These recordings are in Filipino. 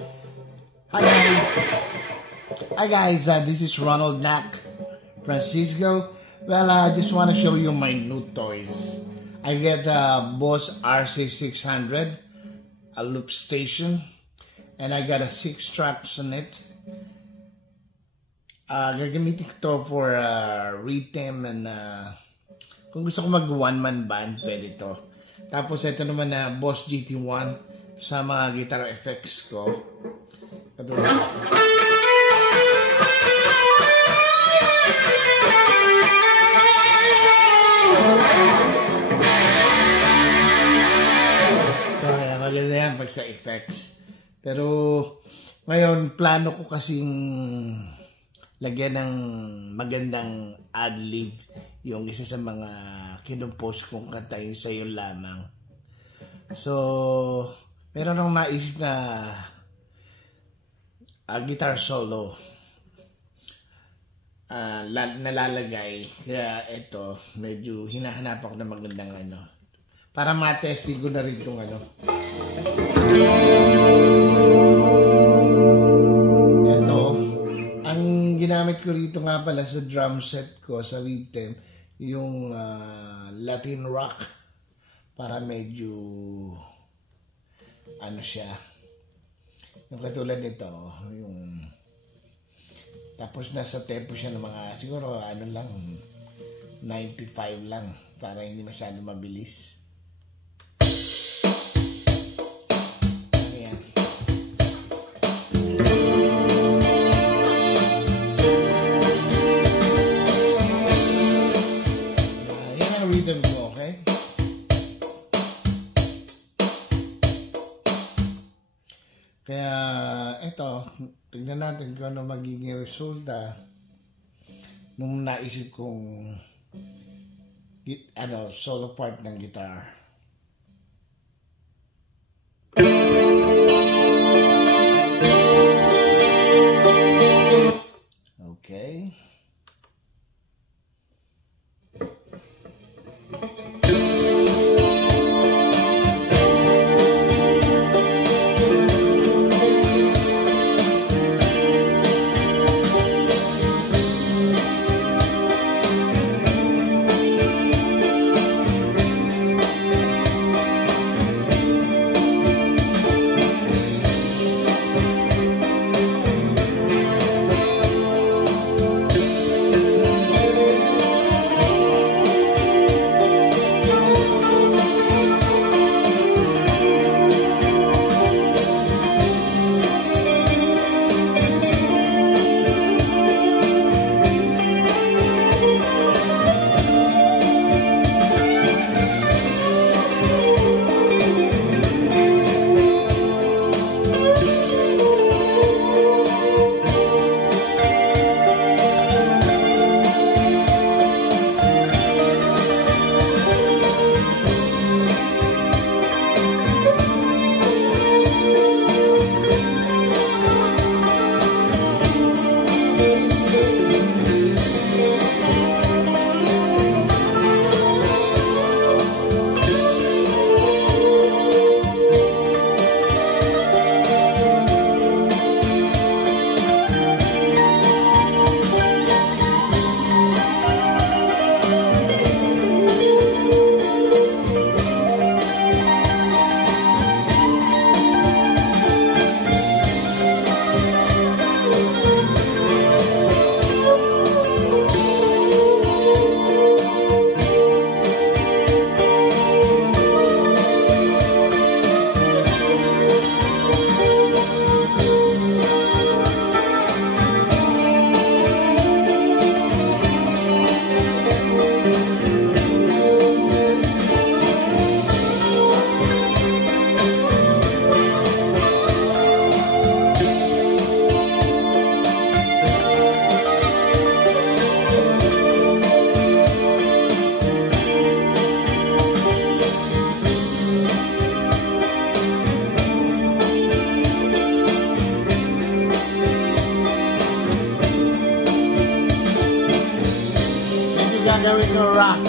Hi guys. Hi guys, this is Ronald Knack Francisco. Well, I just want to show you my new toys. I get a Boss RC600, a loop station, and I got a 6 tracks on it. Gagamitin ko to for rhythm and kung gusto ko mag one-man band, pwede to. Tapos ito naman na Boss GT1 sa mga guitar effects ko. Katulad. Maganda yan pag sa effects. Pero ngayon, plano ko kasing lagyan ng magandang ad-lib yung isa sa mga kinumpose kong kantahin sa'yo lamang. So, meron akong naisip na guitar solo nalalagay. Kaya ito, medyo hinahanap ako ng magandang para matesting ko na rin itong Ito, ang ginamit ko rito nga pala sa drum set ko, sa rhythm, yung Latin rock, para medyo siya, yung katulad nito, yung tapos nasa tempo siya ng mga siguro lang 95 lang para hindi masyado mabilis. Rhythm ko, okay? Kaya eto, tignan natin kung ano magiging resulta nung naisip kong solo part ng guitar. Okay. gagawin ko rock.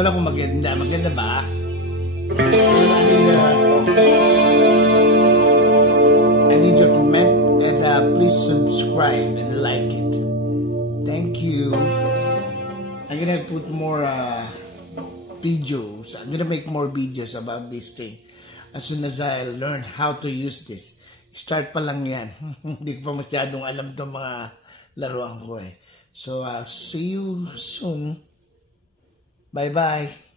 pala kung maganda. Maganda ba? I need your comment and please subscribe and like it. Thank you. I'm gonna put more videos. I'm gonna make more videos about this thing as soon as I learn how to use this. Start pa lang yan. Hindi ko pa masyadong alam itong mga laruan ko eh. So I'll see you soon. Bye bye.